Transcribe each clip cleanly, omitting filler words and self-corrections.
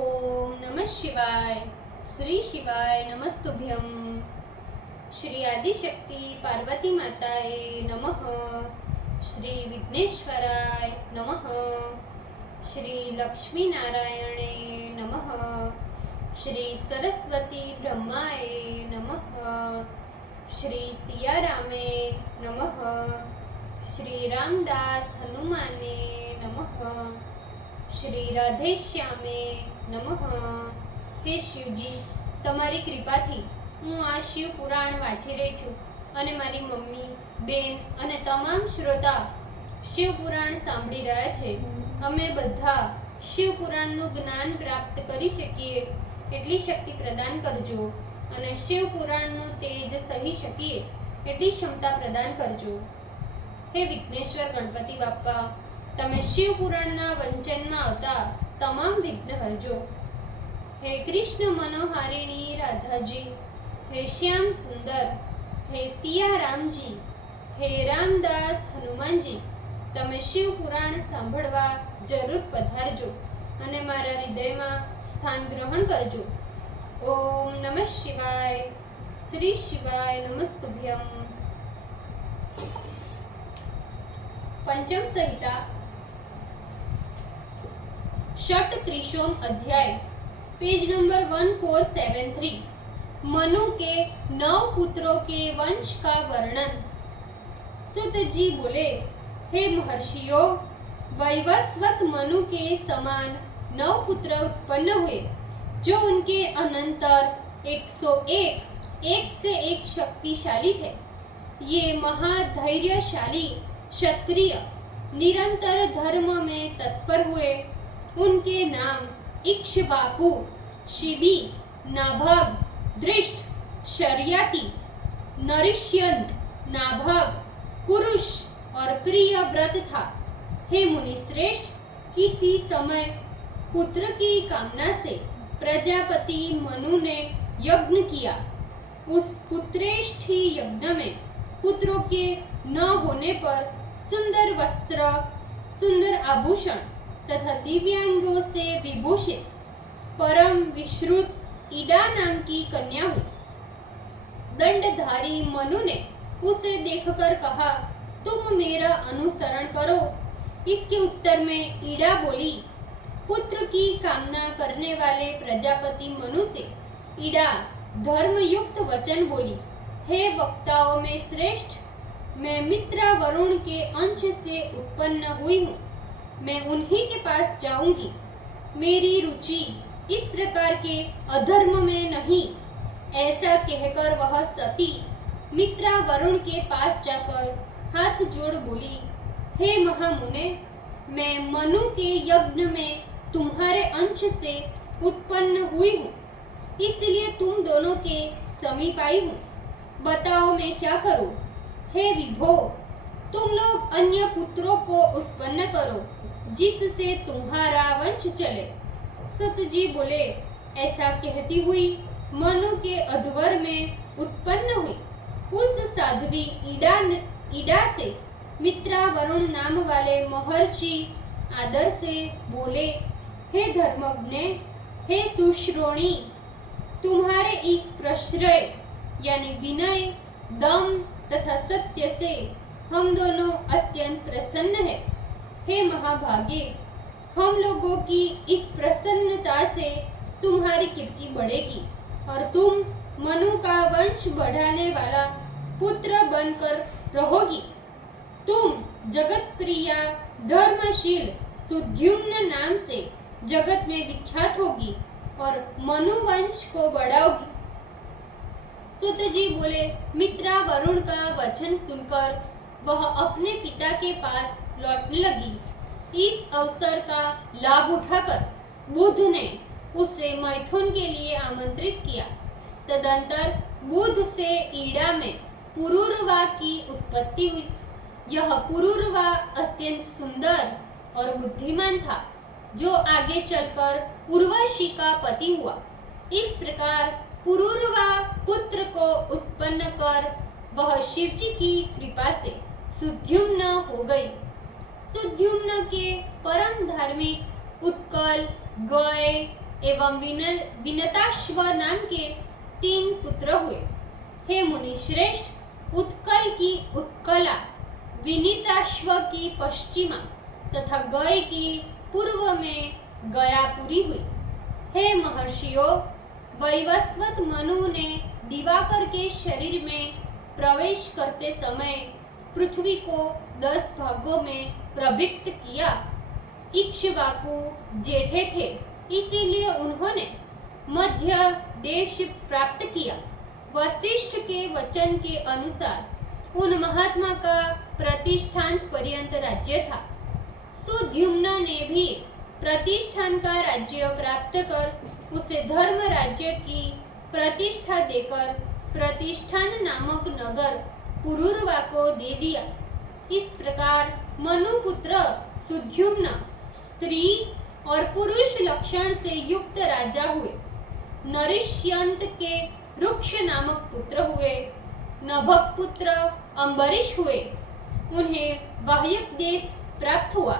ओम नमः शिवाय। श्री शिवाय नमस्तुभ्यं। श्री आदिशक्ति पार्वती माताए नमः। श्री विघ्नेश्वराय नमः। श्री लक्ष्मी नारायणे नमः। श्री सरस्वती ब्रह्माय नमः। श्री सियारामे नमः। श्री रामदास हनुमाने नमः। श्री राधेश्यामे नमः। हे शिवजी, તમારી કૃપાથી હું આ શિવ પુરાણ વાંચી રહી છું અને મારી મમ્મી, બેન અને તમામ શ્રોતા શિવ પુરાણ સાંભળી રહ્યા છે। અમે બધા શિવ પુરાણનું જ્ઞાન પ્રાપ્ત કરી શકીએ એટલી શક્તિ પ્રદાન કરજો અને શિવ પુરાણનું તેજ સહી શકીએ એટલી ક્ષમતા પ્રદાન કરજો। હે વિઘ્નેશ્વર ગણપતિ બાપ્પા, તમે શિવ પુરાણના વંચનમાં આવતા તમામ વિઘ્ન હરજો। हे कृष्ण मनोहारिणी राधा जी, हे श्याम सुंदर, हे सिया राम जी, हे रामदास हनुमान जी, તમે શિવ પુરાણ સાંભળવા જરૂર પધારજો અને મારા હૃદયમાં સ્થાન ગ્રહણ કરજો। ઓમ નમઃ શિવાય। શ્રી શિવાય નમસ્તુભ્યમ। पंचम संहिता षट त्रिशोम अध्याय, पेज नंबर 1473। मनु के 9 पुत्रों के वंश का वर्णन। सुत जी बोले, हे महर्षियों, वैवस्वत मनु के समान 9 पुत्र उत्पन्न हुए जो उनके अनंतर 101 एक से एक शक्तिशाली थे। ये महाधैर्यशाली क्षत्रिय निरंतर धर्म में तत्पर हुए। उनके नाम इक्ष्वाकु, शिबी, नाभग, दृष्ट, शर्याति, नरिष्यंत, नाभग, पुरुष और प्रियव्रत था। हे मुनि श्रेष्ठ, किसी समय पुत्र की कामना से प्रजापति मनु ने यज्ञ किया। उस पुत्रेष्ठी यज्ञ में पुत्रों के न होने पर सुंदर वस्त्र, सुंदर आभूषण तथा दिव्यांगों से विभूषित परम विश्रुत ईडा नाम की कन्या हुई। दंडधारी मनु ने उसे देखकर कहा, तुम मेरा अनुसरण करो। इसके उत्तर में ईडा बोली। पुत्र की कामना करने वाले प्रजापति मनु से ईडा धर्मयुक्त वचन बोली, हे वक्ताओं में श्रेष्ठ, मैं मित्रा वरुण के अंश से उत्पन्न हुई हूँ। मैं उन्हीं के पास जाऊंगी। मेरी रुचि इस प्रकार के अधर्म में नहीं। ऐसा कहकर वह सती मित्रा वरुण के पास जाकर हाथ जोड़ बोली, हे महामुने, मैं मनु के यज्ञ में तुम्हारे अंश से उत्पन्न हुई हूँ, इसलिए तुम दोनों के समीप आई हूँ। बताओ मैं क्या करूँ। हे विभो, तुम लोग अन्य पुत्रों को उत्पन्न करो जिससे तुम्हारा वंश चले। सत जी बोले, ऐसा कहती हुई मनु के अध्वर में उत्पन्न हुई उस साध्वी ईडा से मित्रा वरुण नाम वाले महर्षि आदर से बोले, हे धर्मज्ञ, हे सुश्रोणी, तुम्हारे इस प्रश्रय यानी विनय, दम तथा सत्य से हम दोनों अत्यंत प्रसन्न हैं। हे महाभागे, हम लोगों की इस प्रसन्नता से तुम्हारी कीर्ति बढ़ेगी और तुम मनु का वंश बढ़ाने वाला पुत्र बनकर रहोगी। तुम जगत प्रिया धर्मशील सुद्युम्न नाम से जगत में विख्यात होगी और मनु वंश को बढ़ाओगी। सुत जी बोले, मित्रा वरुण का वचन सुनकर वह अपने पिता के पास लौटने लगी। इस अवसर का लाभ उठाकर बुध ने उसे मैथुन के लिए आमंत्रित किया। तदंतर बुध से ईडा में पुरूरवा की उत्पत्ति हुई। यह पुरूरवा अत्यंत सुंदर और बुद्धिमान था, जो आगे चलकर उर्वशी का पति हुआ। इस प्रकार पुरूरवा पुत्र को उत्पन्न कर वह शिवजी की कृपा से सुद्युम्न हो गई। सुद्युम्न के परम धार्मिक उत्कल, गय, एवं विनताश्व नाम के 3 पुत्र हुए। हे मुनि श्रेष्ठ, उत्कल की उत्कला, विनीताश्व की पश्चिमा तथा गय की पूर्व में गयापुरी हुई। हे महर्षियों, वैवस्वत मनु ने दिवाकर के शरीर में प्रवेश करते समय पृथ्वी को 10 भागों में प्रवृत्त किया। इक्ष्वाकु जेठे थे, इसीलिए उन्होंने मध्य देश प्राप्त किया। वशिष्ठ के वचन के अनुसार उन महात्मा का प्रतिष्ठान पर्यंत राज्य था। सुद्युम्न ने भी प्रतिष्ठान का राज्य प्राप्त कर उसे धर्म राज्य की प्रतिष्ठा देकर प्रतिष्ठान नामक नगर पुरुरवा को दे दिया। इस प्रकार मनुपुत्र सुद्युम्न स्त्री और पुरुष लक्षण से युक्त राजा हुए। नरिष्यंत के रुक्ष नामक पुत्र हुए। नभक पुत्र अम्बरीश हुए, उन्हें वाह्यक देश प्राप्त हुआ।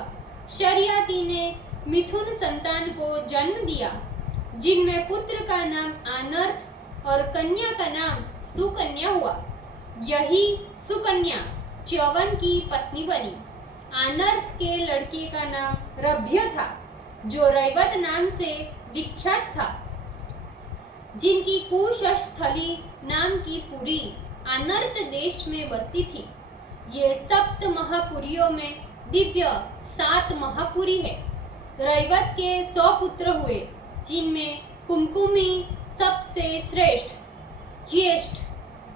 शर्याति ने मिथुन संतान को जन्म दिया, जिनमें पुत्र का नाम आनर्थ और कन्या का नाम सुकन्या हुआ। यही सुकन्या च्यवन की पत्नी बनी। आनर्थ के लड़के का नाम रभ्य था, जो रैवत नाम से विख्यात था, जिनकी कुशस्थली नाम की पुरी अनर्त देश में बसी थी। ये 7 महापुरियों में दिव्य 7 महापुरी है। रैवत के 100 पुत्र हुए, जिनमें कुमकुमी सबसे श्रेष्ठ, ज्येष्ठ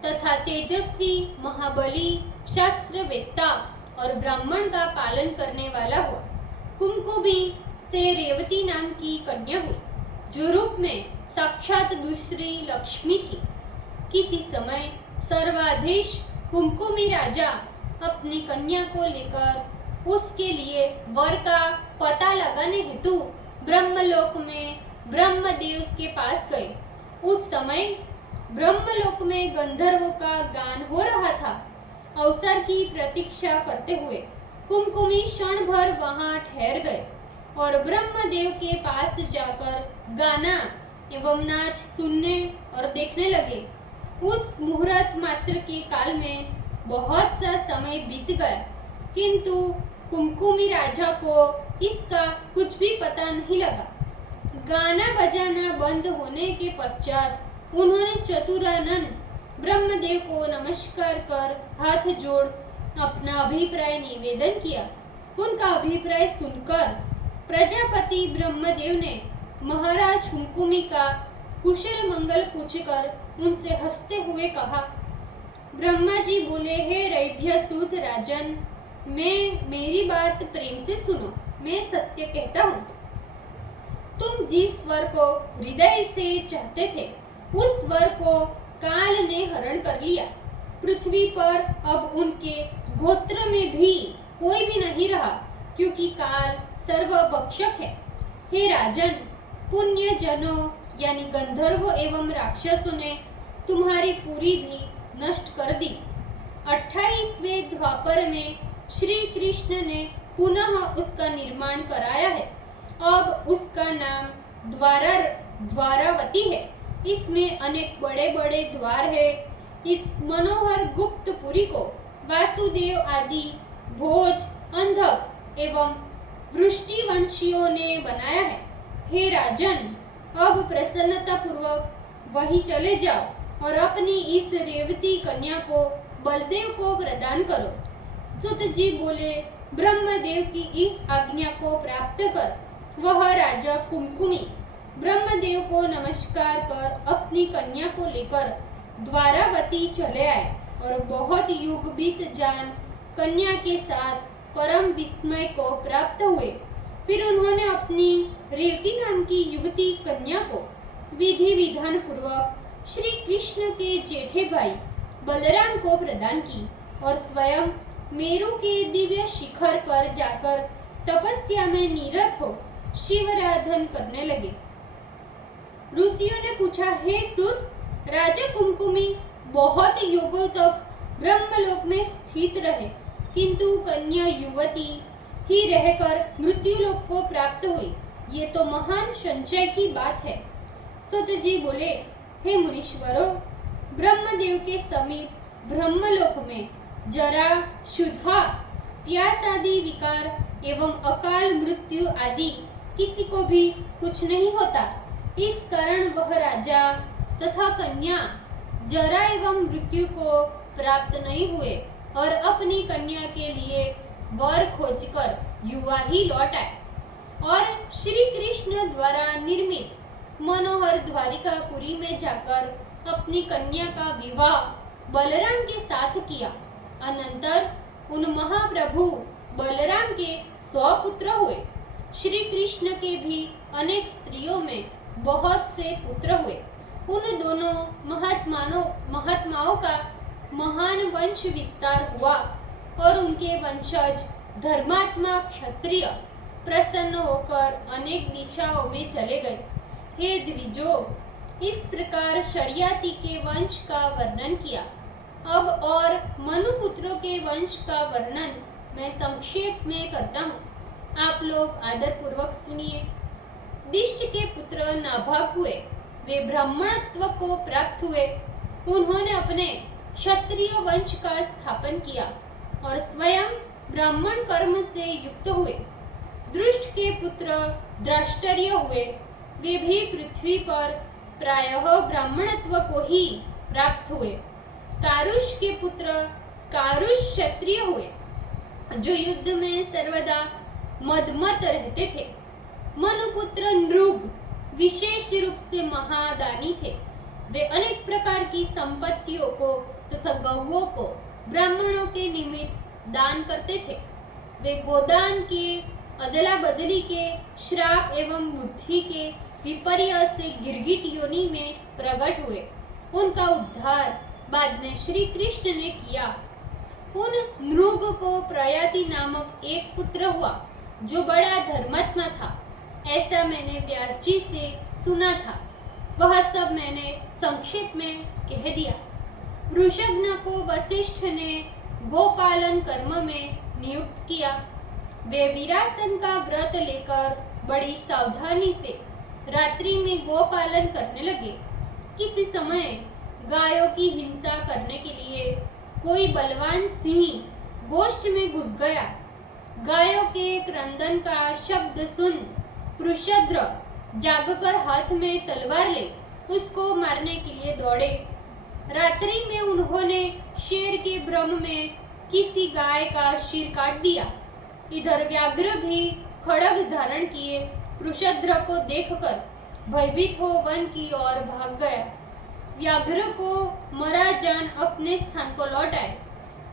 तथा तेजस्वी, महाबली, शास्त्रवेत्ता और ब्राह्मण का पालन करने वाला हुआ। कुमकुमी से रेवती नाम की कन्या हुई, जो रूप में साक्षात दूसरी लक्ष्मी थी। किसी समय सर्वाधीश कुमकुमी राजा अपनी कन्या को लेकर उसके लिए वर का पता लगाने हेतु ब्रह्मलोक में ब्रह्मदेव के पास गए। उस समय ब्रह्मलोक में गंधर्वों का गान हो रहा था। अवसर की प्रतीक्षा करते हुए कुमकुमी क्षण भर वहां ठहर गए और ब्रह्मदेव के पास जाकर गाना एवं नाच सुनने और देखने लगे। उस मुहूर्त मात्र के काल में बहुत सा समय बीत गया, किंतु कुमकुमी राजा को इसका कुछ भी पता नहीं लगा। गाना बजाना बंद होने के पश्चात उन्होंने चतुरानन ब्रह्मदेव को नमस्कार कर हाथ जोड़ अपना अभिप्राय निवेदन किया। उनका अभिप्राय सुनकर प्रजापति ब्रह्मदेव ने महाराज कुमकुमी का कुशल मंगल पूछकर उनसे हंसते हुए कहा। ब्रह्मा जी बोले, हे रैभ्यसूत राजन, मेरी बात प्रेम से सुनो। मैं सत्य कहता हूँ। तुम जिस वर को हृदय से चाहते थे, उस वर को काल ने हरण कर लिया। पृथ्वी पर अब उनके गोत्र में भी कोई भी नहीं रहा, क्योंकि काल सर्वभक्षक है। हे राजन, पुण्य जनों यानी गंधर्वों एवं राक्षसों ने तुम्हारी पुरी भी नष्ट कर दी। 28वें द्वापर में श्री कृष्ण ने पुनः उसका निर्माण कराया है। अब उसका नाम द्वारावती है। इसमें अनेक बड़े बड़े द्वार है। इस मनोहर गुप्तपुरी को वासुदेव आदि भोज, अंधक एवं वृष्टिवंशियों ने बनाया है। हे राजन, अब प्रसन्नता पूर्वक वहीं चले जाओ और अपनी इस रेवती कन्या को बलदेव को प्रदान करो। सुत जी बोले, ब्रह्मदेव की इस आज्ञा को प्राप्त कर वह राजा कुमकुमी ब्रह्मदेव को नमस्कार कर अपनी कन्या को लेकर द्वारावती चले आए और बहुत युग बीत जान कन्या के साथ परम विस्मय को प्राप्त हुए। फिर उन्होंने अपनी रेवती नाम की युवती कन्या को विधि विधान पूर्वक श्री कृष्ण के जेठे भाई बलराम को प्रदान की और स्वयं मेरु के दिव्य शिखर पर जाकर तपस्या में निरत हो शिवराधन करने लगे। ऋषियों ने पूछा, हे सुत, राजा कुमकुमी बहुत युगों तक ब्रह्मलोक में स्थित रहे, किंतु कन्या युवती ही रहकर मृत्युलोक को प्राप्त हुई। ये तो महान संचय की बात है। सुत जी बोले, हे मुनीश्वरों, ब्रह्मदेव के समीप ब्रह्मलोक में जरा, क्षुधा, प्यास आदि विकार एवं अकाल मृत्यु आदि किसी को भी कुछ नहीं होता। इस कारण वह राजा तथा कन्या जरा एवं मृत्यु को प्राप्त नहीं हुए और अपनी कन्या के लिए वर खोजकर युवा ही लौट आए और श्री कृष्ण द्वारा निर्मित मनोहर द्वारिकापुरी में जाकर अपनी कन्या का विवाह बलराम के साथ किया। अनंतर उन महाप्रभु बलराम के 100 पुत्र हुए। श्री कृष्ण के भी अनेक स्त्रियों में बहुत से पुत्र हुए। उन दोनों महात्माओं का महान वंश विस्तार हुआ और उनके वंशज धर्मात्मा क्षत्रिय प्रसन्न होकर अनेक दिशाओं में चले गए। हे द्विजो, इस प्रकार शर्याति के वंश का वर्णन किया। अब और मनुपुत्रों के वंश का वर्णन मैं संक्षेप में करता हूँ, आप लोग आदर पूर्वक सुनिए। दिष्ट के पुत्र नाभाग हुए, वे ब्राह्मणत्व को प्राप्त हुए। उन्होंने अपने क्षत्रिय वंश का स्थापन किया और स्वयं ब्राह्मण कर्म से युक्त हुए। दृष्ट के पुत्र द्रष्टर्य हुए, वे भी पृथ्वी पर प्रायः ब्राह्मणत्व को ही प्राप्त हुए। कारुष के पुत्र कारुष क्षत्रिय हुए, जो युद्ध में सर्वदा मदमत रहते थे। मनुपुत्र नृग विशेष रूप से महादानी थे। वे अनेक प्रकार की संपत्तियों को तथा गौओं को ब्राह्मणों के निमित्त दान करते थे। वे गोदान के, अदला बदली के, श्राप एवं बुद्धि के विपर्य से गिरगिट योनि में प्रकट हुए। उनका उद्धार बाद में श्री कृष्ण ने किया। उन नृग को प्रयाति नामक एक पुत्र हुआ, जो बड़ा धर्मात्मा था। ऐसा मैंने व्यास जी से सुना था, वह सब मैंने संक्षेप में कह दिया। वृषघ्न को वशिष्ठ ने गोपालन कर्म में नियुक्त किया। वे वीरासन का व्रत लेकर बड़ी सावधानी से रात्रि में गोपालन करने लगे। किसी समय गायों की हिंसा करने के लिए कोई बलवान सिंह गोष्ठ में घुस गया। गायों के क्रंदन का शब्द सुन वृषध्र जागकर हाथ में तलवार ले उसको मारने के लिए दौड़े। रात्रि में उन्होंने शेर के भ्रम में किसी गाय का सिर काट दिया। इधर व्याघ्र भी खड्ग धारण किए वृषध्र को देखकर भयभीत हो वन की ओर भाग गया। व्याघ्र को मरा जान अपने स्थान को लौट आए।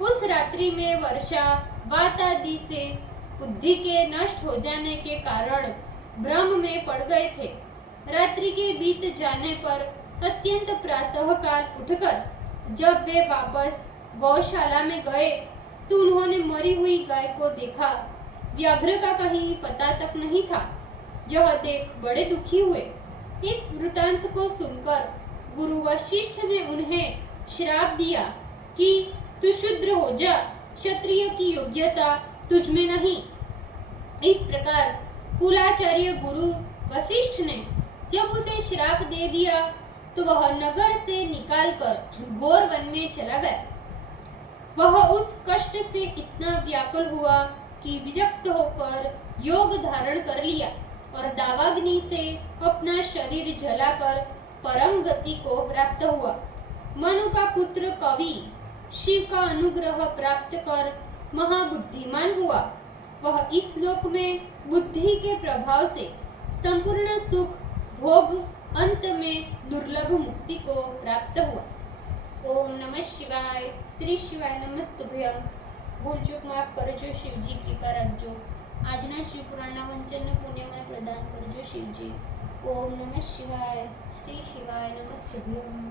उस रात्रि में वर्षा वात आदि से बुद्धि के नष्ट हो जाने के कारण भ्रम में पड़ गए थे। रात्रि के बीत जाने पर अत्यंत प्रातःकाल उठकर जब वे वापस गौशाला में गए तो उन्होंने मरी हुई गाय को देखा। व्याघ्र का कहीं पता तक नहीं था। यह देख बड़े दुखी हुए। इस वृतांत को सुनकर गुरु वशिष्ठ ने उन्हें श्राप दिया कि तू शूद्र हो जा, क्षत्रिय की योग्यता तुझ में नहीं। इस प्रकार कुलाचार्य गुरु वशिष्ठ ने जब उसे श्राप दे दिया तो वह नगर से निकालकर घोर वन में चला गया। वह उस कष्ट से इतना व्याकुल हुआ कि विरक्त होकर योग धारण कर लिया और दावाग्नि से अपना शरीर जलाकर परम गति को प्राप्त हुआ। मनु का पुत्र कवि शिव का अनुग्रह प्राप्त कर महाबुद्धिमान हुआ। वह इस लोक में बुद्धि के प्रभाव से संपूर्ण सुख भोग अंत में दुर्लभ मुक्ति को प्राप्त हुआ। ओम नमः शिवाय। श्री शिवाय नमस्तुभ्यम। ભૂલ ચૂક માફ કરજો શિવજી, કૃપા રાખજો। આજના શિવપુરાણના વંચનને પુણ્ય મને પ્રદાન કરજો શિવજી। ઓમ નમઃ શિવાય। શ્રી શિવાય નમસ્તુભ્યમ।